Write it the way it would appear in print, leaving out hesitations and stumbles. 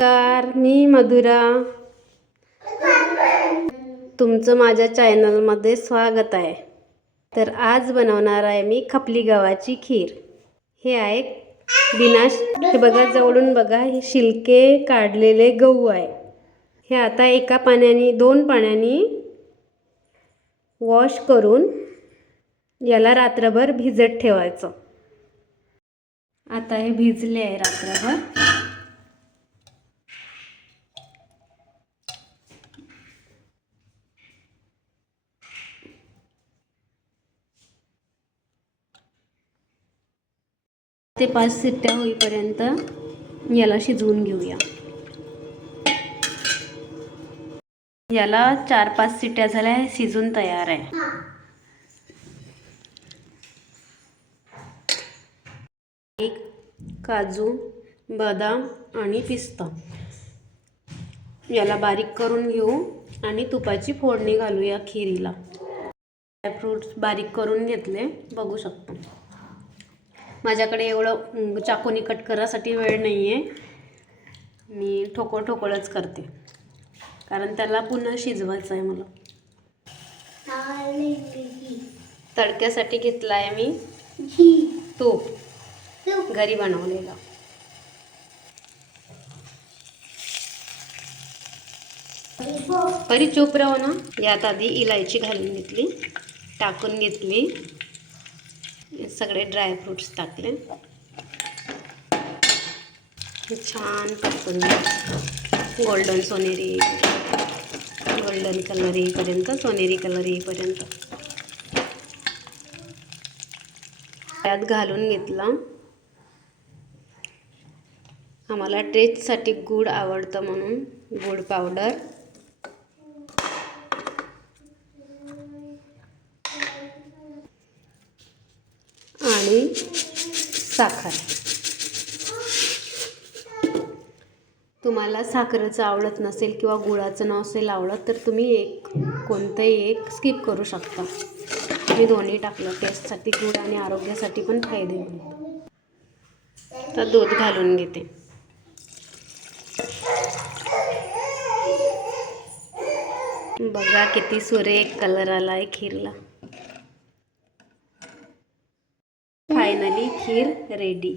नमस्कार, मी मधुरा. तुमचं माझ्या चॅनलमध्ये स्वागत आहे. तर आज बनवणार आहे मी खपली गव्हाची खीर. हे आहे हे बघा, जवळून बघा, हे शिलके काढलेले गहू आहे. हे आता दोन पाण्याने वॉश करून याला रात्रभर भिजत ठेवायचं. आता हे भिजले आहे रात्रभर. ते 5 शिट्ट्या होईपर्यंत याला शिजवून घेऊया. याला 4-5 शिट्ट्या झाल्या, हे शिजून तयार आहे. काजू, बदाम आणि पिस्ता याला बारीक करून घेऊ आणि तुपाची फोडणी घालूया खिरीला. ड्रायफ्रूट्स बारीक करून घेतले, बघू शकतो. माझ्याकडे एवढं चाकूनी कट करायसाठी वेळ नाही आहे. मी ठोकळच करते, कारण त्याला पुन्हा शिजवायचं आहे मला. तडक्यासाठी घेतला आहे मी तूप, घरी बनवलेला. परी चूप राहू ना. यात आधी इलायची घालून घेतली, टाकून घेतली. सगळे ड्रायफ्रूट्स टाकले, छान परतून गोल्डन कलर येईपर्यंत, सोनेरी कलर येईपर्यंत त्यात घालून घेतला. आम्हाला टेस्टसाठी गूळ आवडतं म्हणून गूळ पावडर आणि साखर. तुम्हाला साखरेचं आवडत नसेल किंवा गुळाचं नसेल आवडत तर तुम्ही कोणतंही एक स्किप करू शकता. मी दोन्ही टाकलं, टेस्टसाठी गूळ आणि आरोग्यासाठी पण फायदे होईल. तर दूध घालून घेते. बघा किती सुरेख कलर आला आहे खीरला. फायनली खीर रेडी.